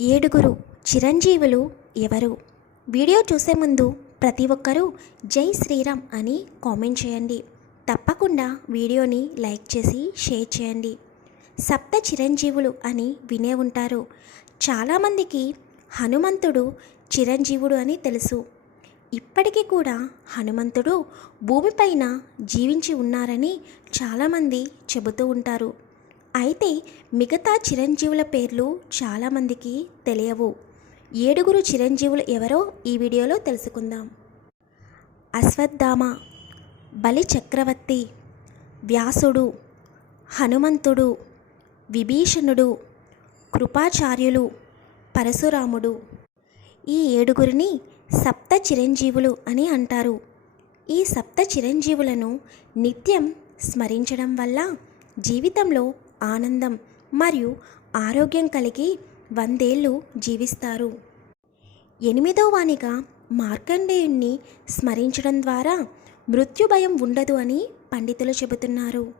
ఏడుగురు చిరంజీవులు ఎవరు? వీడియో చూసే ముందు ప్రతి ఒక్కరూ జై శ్రీరామ్ అని కామెంట్ చేయండి. తప్పకుండా వీడియోని లైక్ చేసి షేర్ చేయండి. సప్త చిరంజీవులు అని వినే ఉంటారు. చాలామందికి హనుమంతుడు చిరంజీవుడు అని తెలుసు. ఇప్పటికీ కూడా హనుమంతుడు భూమిపైన జీవించి ఉన్నారని చాలామంది చెబుతూ ఉంటారు. అయితే మిగతా చిరంజీవుల పేర్లు చాలామందికి తెలియవు. ఏడుగురు చిరంజీవులు ఎవరో ఈ వీడియోలో తెలుసుకుందాం. అశ్వత్థామ బలి చక్రవర్తి వ్యాసుడు హనుమంతుడు విభీషణుడు కృపాచార్యులు పరశురాముడు. ఈ ఏడుగురిని సప్త చిరంజీవులు అని అంటారు. ఈ సప్త చిరంజీవులను నిత్యం స్మరించడం వల్ల జీవితంలో ఆనందం మరియు ఆరోగ్యం కలిగి వందేళ్ళు జీవిస్తారు. ఎనిమిదో వానిగా మార్కండేయుణ్ణి స్మరించడం ద్వారా మృత్యుభయం ఉండదు అని పండితులు చెబుతున్నారు.